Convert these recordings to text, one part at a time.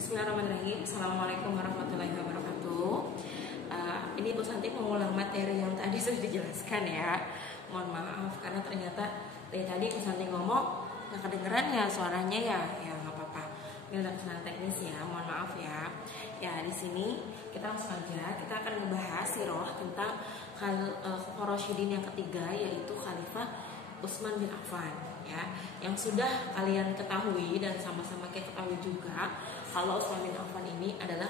Bismillahirrahmanirrahim. Assalamualaikum warahmatullahi wabarakatuh. Ini Bu Santi mengulang materi yang tadi sudah dijelaskan ya. Mohon maaf karena ternyata dari tadi Bu Santi ngomong nggak kedengeran ya suaranya ya nggak apa-apa. Ini udah kesalahan teknis ya. Mohon maaf ya. Ya di sini kita langsung aja kita akan membahas sirah tentang Khulafaur Rasyidin yang ketiga yaitu Khalifah Utsman bin Affan ya, yang sudah kalian ketahui dan sama-sama kita ketahui juga kalau Utsman bin Affan ini adalah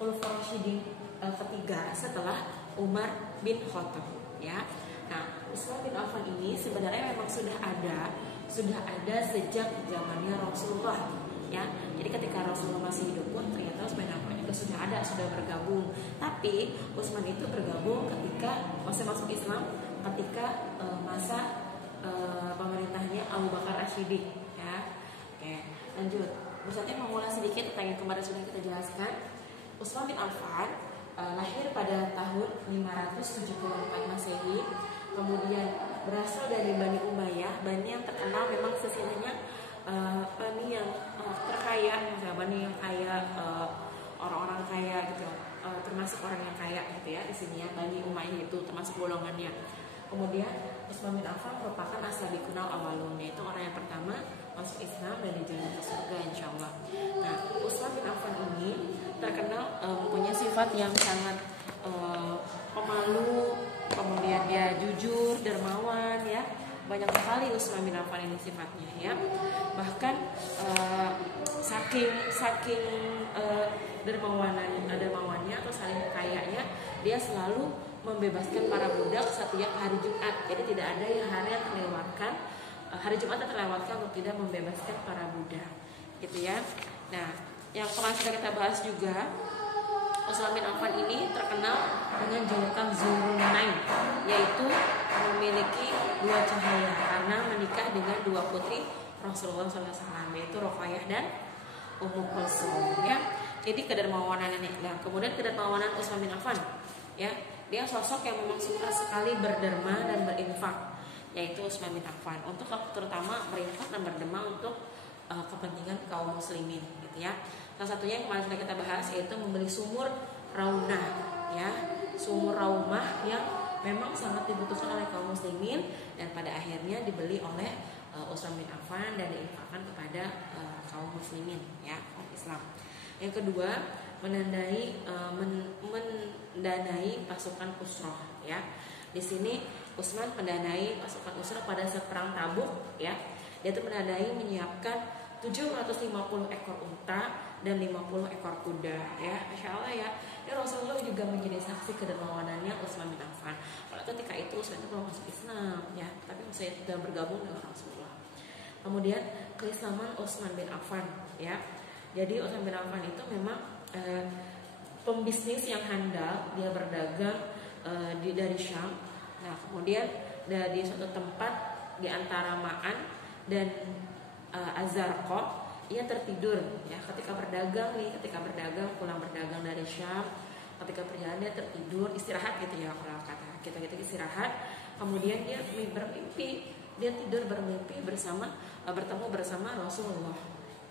Khulafaur Rasyidin ketiga setelah Umar bin Khattab ya. Nah, Utsman bin Affan ini sebenarnya memang sudah ada sejak zamannya Rasulullah ya. Jadi ketika Rasulullah masih hidup pun ternyata Utsman bin Affan itu sudah bergabung. Tapi Utsman itu bergabung ketika masuk Islam ketika masa pemerintahnya Abu Bakar Asyidin ya. Oke, lanjut. Ustaznya mengulas sedikit tentang yang kemarin sudah kita jelaskan. Utsman bin Affan lahir pada tahun 574 Masehi. Kemudian berasal dari Bani Umayyah. Bani yang terkenal memang sesungguhnya Bani yang terkaya, Bani yang kaya, orang-orang kaya gitu. Termasuk orang yang kaya gitu ya di sini ya. Bani Umayyah itu termasuk golongannya. Kemudian Utsman bin Affan merupakan as-sabiqun al-awwalun, yaitu orang yang pertama masuk Islam dan dijamin ke surga insyaallah. Nah, Utsman bin Affan ini terkenal mempunyai sifat yang sangat pemalu, kemudian dia jujur, dermawan ya. Banyak sekali Utsman bin Affan ini sifatnya ya. Bahkan saking dermawannya atau saking kayanya, dia selalu membebaskan para budak setiap hari Jumat. Jadi tidak ada yang hari yang terlewatkan, hari Jumat yang terlewatkan untuk tidak membebaskan para budak, gitu ya. Nah, yang pernah sudah kita bahas juga, Utsman bin Affan ini terkenal dengan julukan Zulkarnain, yaitu memiliki dua cahaya karena menikah dengan dua putri Rasulullah SAW, yaitu Ruqayyah dan Ummu Kulsum ya. Jadi kedermawanannya. Nah, kemudian kedermawanan Utsman bin Affan ya. Dia sosok yang memang suka sekali berderma dan berinfak, yaitu Utsman bin Affan, untuk terutama berinfak dan berderma untuk kepentingan kaum muslimin gitu ya. Salah satunya yang kemarin sudah kita bahas yaitu membeli sumur raunah ya, sumur raumah yang memang sangat dibutuhkan oleh kaum muslimin dan pada akhirnya dibeli oleh Utsman bin Affan dan diinfakkan kepada kaum muslimin ya, kaum Islam. Yang kedua, mendanai pasukan Usrah ya. Di sini Utsman mendanai pasukan Usrah pada perang Tabuk ya. Dia itu menyiapkan 750 ekor unta dan 50 ekor kuda ya. Masyaallah ya. Ya, Rasulullah juga menjadi saksi kedermawanannya Utsman bin Affan. Kalau ketika itu Utsman itu belum masuk Islam ya, tapi masih sudah bergabung dengan Rasulullah. Kemudian keislaman Utsman bin Affan ya. Jadi Utsman bin Affan itu memang pembisnis yang handal, dia berdagang dari Syam. Nah, kemudian di suatu tempat di antara Ma'an dan Az-Zarqa, ia tertidur ya ketika berdagang pulang berdagang dari Syam. Ketika perjalanan dia tertidur, istirahat gitu ya, kalau kata kita istirahat. Kemudian dia bermimpi, dia tidur bermimpi bertemu bersama Rasulullah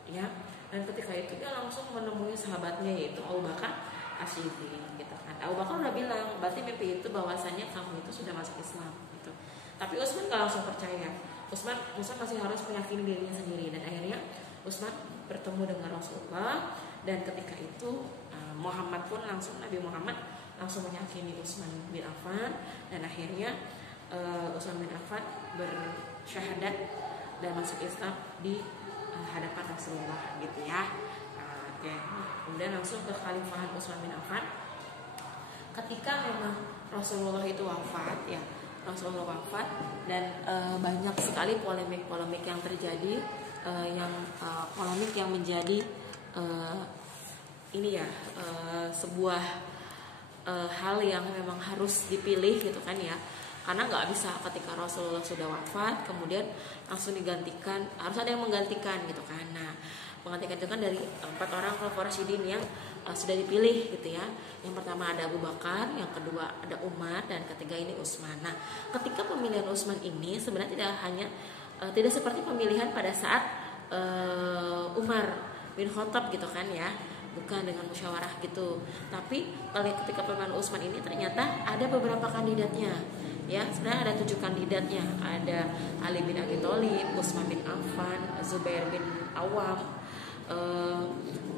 ya. Dan ketika itu dia langsung menemui sahabatnya yaitu Abu Bakar Asyidin gitu kan. Abu Bakar udah bilang, berarti mimpi itu bahwasanya kamu itu sudah masuk Islam gitu. Tapi Utsman gak langsung percaya. Utsman masih harus meyakini dirinya sendiri, dan akhirnya Utsman bertemu dengan Rasulullah, dan ketika itu Nabi Muhammad langsung meyakini Utsman bin Affan, dan akhirnya Utsman bin Affan bersyahadat dan masuk Islam di hadapan Rasulullah gitu ya. Oke. Kemudian langsung ke Khalifahan Utsman bin Affan. Ketika memang Rasulullah itu wafat ya, Rasulullah wafat dan banyak sekali polemik yang terjadi, polemik yang menjadi sebuah hal yang memang harus dipilih gitu kan ya. Karena nggak bisa ketika Rasulullah sudah wafat kemudian langsung digantikan, harus ada yang menggantikan gitu kan. Nah, menggantikan itu kan dari 4 orang Khulafaur Rasyidin yang sudah dipilih gitu ya. Yang pertama ada Abu Bakar, yang kedua ada Umar, dan ketiga ini Utsman. Nah, ketika pemilihan Utsman ini sebenarnya tidak seperti pemilihan pada saat Umar bin Khattab gitu kan ya, bukan dengan musyawarah gitu. Tapi kalau ketika pemilihan Utsman ini ternyata ada beberapa kandidatnya. Ya, sebenarnya ada 7 kandidatnya. Ada Ali bin Abi Thalib, Utsman bin Affan, Zubair bin Awam,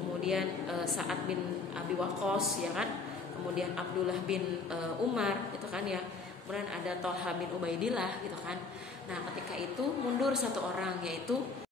kemudian Sa'ad bin Abi Waqqas ya kan, kemudian Abdullah bin Umar gitu kan ya, kemudian ada Thalha bin Ubaidillah gitu kan. Nah ketika itu mundur satu orang, yaitu